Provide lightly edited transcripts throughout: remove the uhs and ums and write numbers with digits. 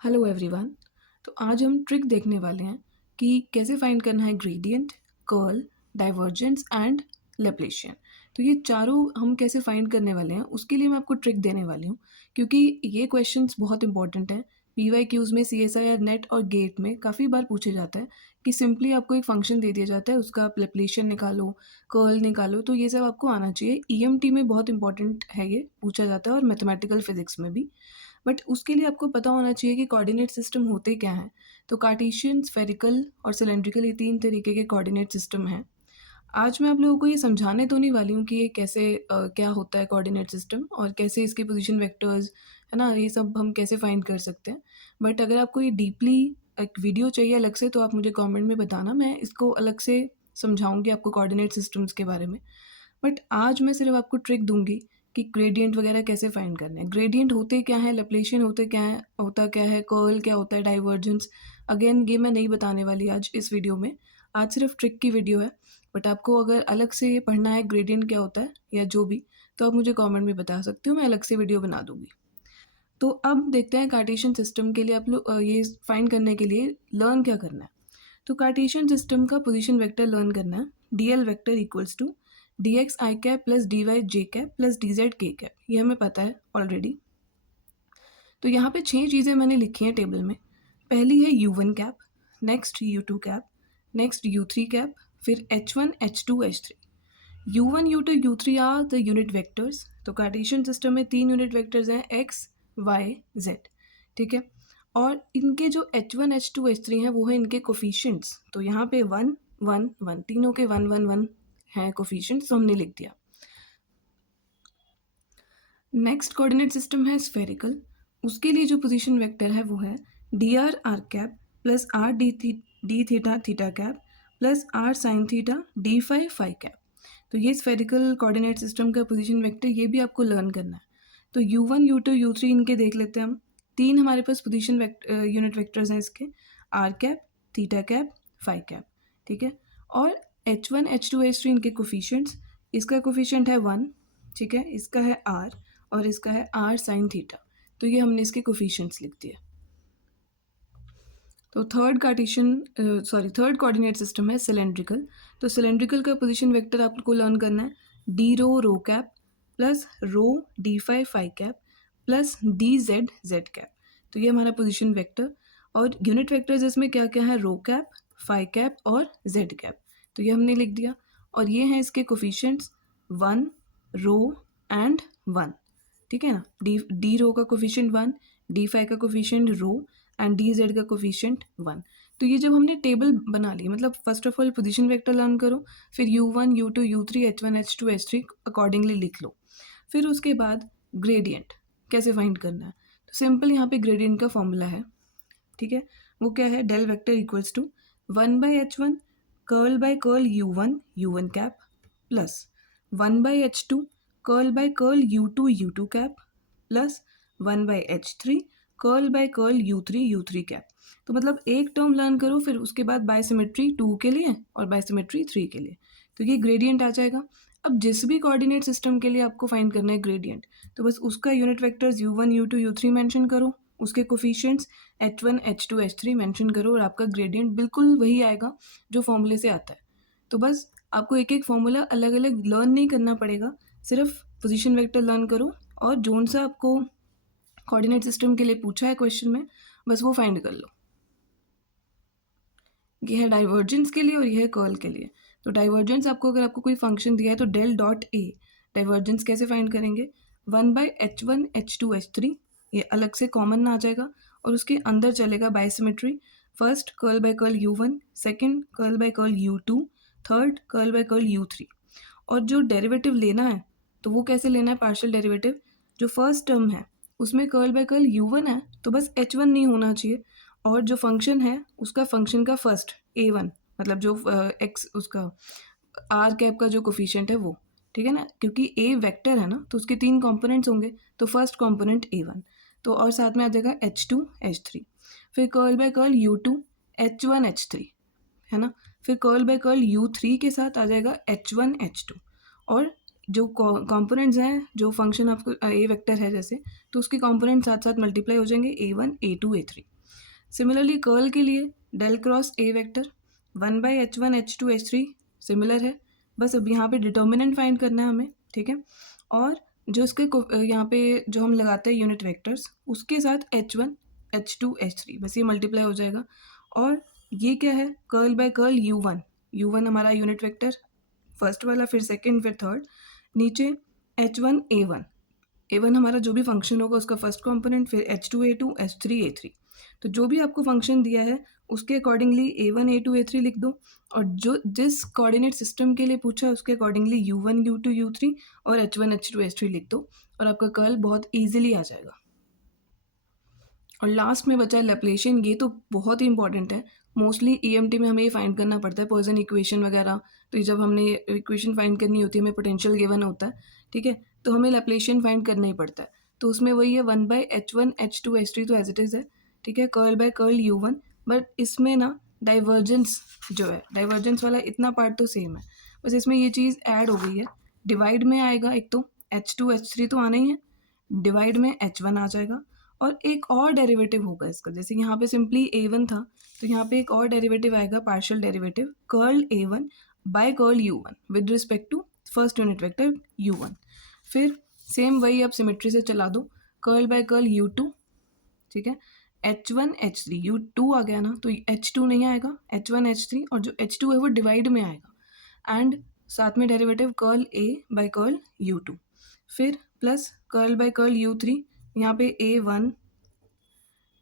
Hello everyone. तो आज हम ट्रिक देखने वाले हैं कि कैसे फाइंड करना है ग्रेडियंट, कर्ल, डाइवर्जेंस एंड लैप्लेशियन। तो ये चारों हम कैसे फाइंड करने वाले हैं उसके लिए मैं आपको ट्रिक देने वाली हूँ, क्योंकि ये क्वेश्चंस बहुत इंपॉर्टेंट हैं। पीवाईक्यूज़ में, सीएसआईआर नेट और गेट में काफ़ी बार पूछे जाता है कि सिंपली आपको एक फंक्शन दे दिया जाता है, उसका आप लैप्लेशियन निकालो, कर्ल निकालो। तो ये सब आपको आना चाहिए। ईएमटी में बहुत इंपॉर्टेंट है, ये पूछा जाता है, और मैथमेटिकल फिजिक्स में भी। बट उसके लिए आपको पता होना चाहिए कि कोऑर्डिनेट सिस्टम होते क्या हैं। तो कार्टेशियन, स्फेरिकल और सिलेंड्रिकल, ये तीन तरीके के कोऑर्डिनेट सिस्टम हैं। आज मैं आप लोगों को ये समझाने तो नहीं वाली हूँ कि ये कैसे क्या होता है कोऑर्डिनेट सिस्टम, और कैसे इसके पोजीशन वेक्टर्स, है ना, ये सब हम कैसे फाइंड कर सकते हैं। बट अगर आपको ये डीपली एक वीडियो चाहिए अलग से, तो आप मुझे कमेंट में बताना, मैं इसको अलग से समझाऊंगी आपको कोऑर्डिनेट सिस्टम्स के बारे में। बट आज मैं सिर्फ आपको ट्रिक दूंगी कि ग्रेडियंट वगैरह कैसे फाइंड करने हैं। ग्रेडियंट होते क्या है, लैप्लेशियन होते क्या है, होता क्या है, कर्ल क्या होता है, डाइवर्जेंस। अगेन ये मैं नहीं बताने वाली आज इस वीडियो में। आज सिर्फ ट्रिक की वीडियो है। बट आपको अगर अलग से ये पढ़ना है ग्रेडियंट क्या होता है या जो भी, तो आप मुझे कमेंट में बता सकते हो, मैं अलग से वीडियो बना दूंगी। तो अब देखते हैं कार्टेशियन सिस्टम के लिए आप लोग ये फाइंड करने के लिए लर्न क्या करना है। तो कार्टेशियन सिस्टम का पोजीशन वेक्टर लर्न करना है। DL vector equals to D X I cap plus D Y J cap plus D Z K cap, ये हमें पता है ऑलरेडी। तो यहाँ पे 6 चीज़ें मैंने लिखी हैं टेबल में। पहली है U1 cap, next U2 cap, next U3 cap, फिर H1 H2 H3। U1 U2 U3 are the unit vectors. तो कार्टेशियन सिस्टम में 3 यूनिट वेक्टर्स हैं, x y z। ठीक है। और इनके जो H1 H2 H3 हैं वो है इनके कोफिशिएंट्स। तो यहाँ पे 1 1 1, तीनों के 1 1 1 हैं कोफिशिएंट्स, तो हमने लिख दिया। नेक्स्ट कोऑर्डिनेट सिस्टम है स्फेरिकल। उसके लिए जो पोजीशन वेक्टर है वो है D R cap plus R D theta theta cap plus R sine theta D phi cap. तो ये स्फेरिकल कोऑर्डिनेट सिस्टम का पोजीशन वेक्टर, ये भी आपको लर्न करना है। तो U1 U2 U3 इनके देख लेते हैं हम। तीन हमारे पास पोजीशन यूनिट वेक्टर्स हैं इसके, R cap, theta cap, phi cap. ठीक है। और H1 H2 H3 इनके कोफिशिएंट्स। इसका कोफिशिएंट है 1, ठीक है, इसका है आर, और इसका है आर साइन थीटा। तो ये हमने इसके कोफिशिएंट्स लिख दिए। तो थर्ड कोऑर्डिनेट सिस्टम है सिलेंड्रिकल। तो सिलेंड्रिकल का पोजीशन वेक्टर आपको लर्न करना है, D rho cap plus rho D phi cap plus D Z cap. तो ये हमारा पोजीशन वेक्टर। और यूनिट वेक्टर्स इसमें क्या क्या है, रो कैप, फाई कैप और जेड कैप। तो ये हमने लिख दिया। और ये हैं इसके कोफिशिएंट्स, 1 रो एंड 1। ठीक है ना। डी रो का कोफिशिएंट 1, डी फाई का coefficient rho and D Z का कोफिशिएंट 1। तो ये जब हमने टेबल बना ली, मतलब first of all position vector learn करो, फिर U1 U2 U3 H1 H2 H3 accordingly लिख लो। फिर उसके बाद ग्रेडियंट कैसे फाइंड करना है। तो सिंपल यहाँ पे ग्रेडियंट का फॉर्मूला है। ठीक है। वो क्या है, del vector equals to 1/H1 curl U1 cap plus 1/H2 curl U2 cap plus 1/H3 curl U3 cap. तो मतलब एक टर्म लर्न करो, फिर उसके बाद बायसिमेट्री 2 के लिए और बायसिमेट्री 3 के लिए। तो ये ग्रेडियंट आ जाएगा। अब जिस भी कोऑर्डिनेट सिस्टम के लिए आपको फाइंड करना है ग्रेडियंट, तो बस उसका unit vectors U1 U2 U3 mention करो, उसके coefficients H1 H2 H3 mention करो, और आपका ग्रेडियंट बिल्कुल वही आएगा जो फॉर्मूले से आता है। तो बस आपको एक एक फॉर्मूला अलग अलग लर्न नहीं करना पड़ेगा, सिर्फ पोजीशन वेक्टर लर्न करो, और जोन सा आपको कोऑर्डिनेट सिस्टम के लिए पूछा है क्वेश्चन में, बस वो फाइंड कर लो। ये है डाइवर्जेंस के लिए और ये है कर्ल के लिए। तो डाइवर्जेंस आपको, अगर आपको कोई फंक्शन दिया है तो डेल डॉट ए, डाइवर्जेंस कैसे फाइंड करेंगे, 1/H1 H2 H3, ये अलग से कॉमन आ जाएगा और उसके अंदर चलेगा by symmetry. First curl by curl U1, second curl by curl U2, third curl by curl U3। और जो डेरिवेटिव लेना है तो वो कैसे लेना है, पार्शियल डेरिवेटिव। जो फर्स्ट टर्म है उसमें कर्ल बाय कर्ल U1 है, तो बस H1 नहीं होना चाहिए, और जो फंक्शन है उसका फंक्शन का फर्स्ट A1, मतलब जो एक्स उसका आर कैप का जो कोफिशिएंट है वो। ठीक है ना, क्योंकि ए वेक्टर है ना, तो उसके 3 कंपोनेंट्स होंगे, तो फर्स्ट कंपोनेंट A1, तो और साथ में आ जाएगा H2 H3। फिर curl by curl U2 H1 H3, है ना। फिर कर्ल बाय कर्ल U3 के साथ आ जाएगा H1 H2। और जो कॉम्पोनेंट्स हैं, जो फंक्शन आपको ए वेक्टर है जैसे, तो उसके कॉम्पोनेंट साथ साथ मल्टीप्लाई हो जाएंगे A1 A2 A3। Similarly curl के लिए del cross A vector 1/H1 H2 H3 similar है, बस अब यहाँ पे डिटर्मिनेंट फाइंड करना है हमें, ठीक है। और जो इसके यहाँ पे जो हम लगाते हैं यूनिट वेक्टर्स, उसके साथ H1 H2 H3, बस ये मल्टीप्लाई हो जाएगा। और ये क्या है, कर्ल बाय कर्ल U1 हमारा यूनिट वेक्टर फर्स्ट वाला, फिर सेकंड, फिर थर्ड, नीचे H1 A1 हमारा जो भी फंक्शन होगा उसका फर्स्ट कंपोनेंट, फिर H2 A2 H3 A3। तो जो भी आपको फंक्शन दिया है उसके अकॉर्डिंगली A1 A2 A3 लिख दो, और जो जिस कोऑर्डिनेट सिस्टम के लिए पूछा है उसके अकॉर्डिंगली U1 U2 U3 और H1 H2 H3 लिख दो, और आपका कर्ल बहुत ईजिली आ जाएगा। और लास्ट में बचा लैप्लेशियन, ये तो बहुत ही इंपॉर्टेंट है। मोस्टली ईएमटी में हमें ये फाइंड करना पड़ता है, पॉइसन इक्वेशन वगैरह। तो ये जब हमने इक्वेशन फाइंड करनी होती है, हमें पोटेंशियल गिवन होता है, ठीक है, तो हमें लैप्लेशियन फाइंड करना ही पड़ता है। तो उसमें वही है 1/H1 H2 H3 तो एज इट इज़ है, ठीक है, curl by curl U1। But इसमें ना डाइवर्जेंस जो है, डाइवर्जेंस वाला इतना पार्ट तो सेम है, बस इसमें ये चीज़ ऐड हो गई है। डिवाइड में आएगा एक तो H2 H3 तो आना ही है, डिवाइड में H1 आ जाएगा, और एक और डेरिवेटिव होगा इसका। जैसे यहाँ पे सिंपली A1 था, तो यहाँ पे एक और डेरिवेटिव आएगा, partial derivative curl A1 by curl U1 with respect to first unit vector U1। फिर सेम वही आप सिमेट्री से चला दो, कर्ल बाय कर्ल U2, ठीक है, H1 H3, U2 आ गया ना, तो H2 नहीं आएगा, H1 H3, और जो H2 है वो डिवाइड में आएगा, एंड साथ में derivative curl A by curl U2, फिर plus curl by curl U3, यहाँ पे A1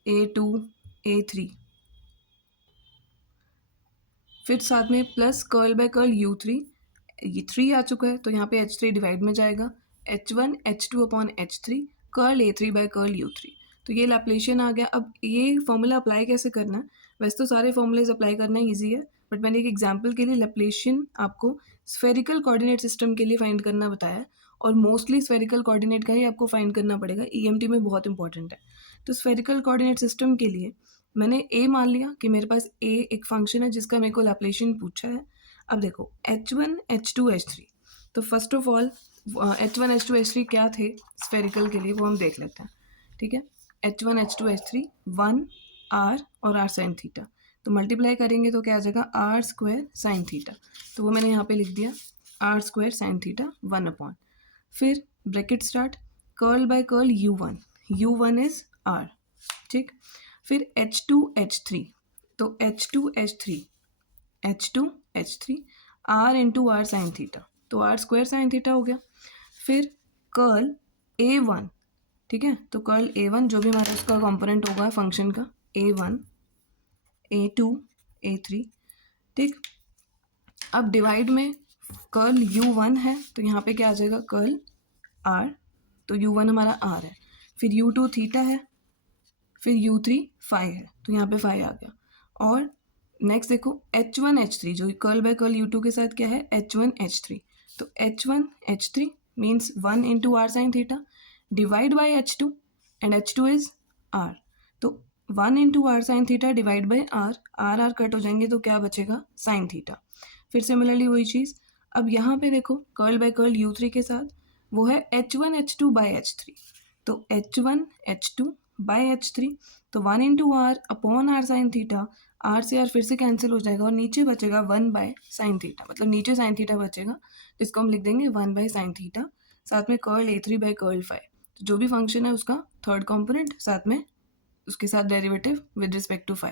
A2 A3, फिर साथ में plus curl by curl U3, ये 3 आ चुका है तो यहाँ पे H3 डिवाइड में जाएगा, H1 H2 upon H3 curl A3 bye curl U3। तो ये लैप्लेशियन आ गया। अब ये फॉर्मूला अप्लाई कैसे करना है, वैसे तो सारे फॉर्मूलेज अप्लाई करना ईजी है, बट मैंने एक एग्जाम्पल के लिए लैप्लेशियन आपको स्फेरिकल कोऑर्डिनेट सिस्टम के लिए फाइंड करना बताया है, और मोस्टली स्फेरिकल कोऑर्डिनेट का ही आपको फाइंड करना पड़ेगा, ईएमटी में बहुत इंपॉर्टेंट है। तो स्फेरिकल कोऑर्डिनेट सिस्टम के लिए मैंने ए मान लिया कि मेरे पास ए एक फंक्शन है जिसका मेरे को लैप्लेशियन पूछा है। अब देखो H1 H2 H3, तो first of all H1 H2 H3 क्या थे स्फेरिकल के लिए वो हम देख लेते हैं, ठीक है। H1 H2 H3 1 R और R साइन थीटा, तो मल्टीप्लाई करेंगे तो क्या आ जाएगा R स्क्वायर साइन थीटा, तो वो मैंने यहाँ पे लिख दिया R square sine theta 1 upon, फिर bracket start, curl by curl U1 is R, ठीक। फिर H2 H3, तो H2 H3 R into R sine theta, तो R स्क्वायर साइन थीटा हो गया। फिर कर्ल A1, ठीक है, तो कर्ल A1 जो भी हमारा उसका कंपोनेंट होगा फंक्शन का, A1 A2 A3, ठीक। अब डिवाइड में कर्ल U1 है, तो यहाँ पे क्या आ जाएगा कर्ल R, तो U1 हमारा R है, फिर U2 थीटा है, फिर U3 फाई है, तो यहाँ पे फाई आ गया। और नेक्स्ट देखो H1 H3, जो कर्ल बाय कर्ल U2 के साथ क्या है H1 H3, तो H1 H3 means 1 into R sine theta divide by H2, and H2 is R, तो 1 into R sine theta divide by R cut हो जाएंगे तो क्या बचेगा साइन थीटा। फिर सिमिलरली वही चीज़, अब यहाँ पे देखो कर्ल बाय कर्ल U3 के साथ वो है H1 H2 बाई H3, तो H1 H2 बाई H3, तो 1 into R upon R sine theta, R से R फिर से कैंसिल हो जाएगा और नीचे बचेगा 1 बाय साइन थीटा, मतलब नीचे साइन थीटा बचेगा जिसको हम लिख देंगे 1 बाय साइन थीटा, साथ में curl A3 bye curl phi, तो जो भी फंक्शन है उसका थर्ड कंपोनेंट साथ में उसके साथ derivative with respect to phi.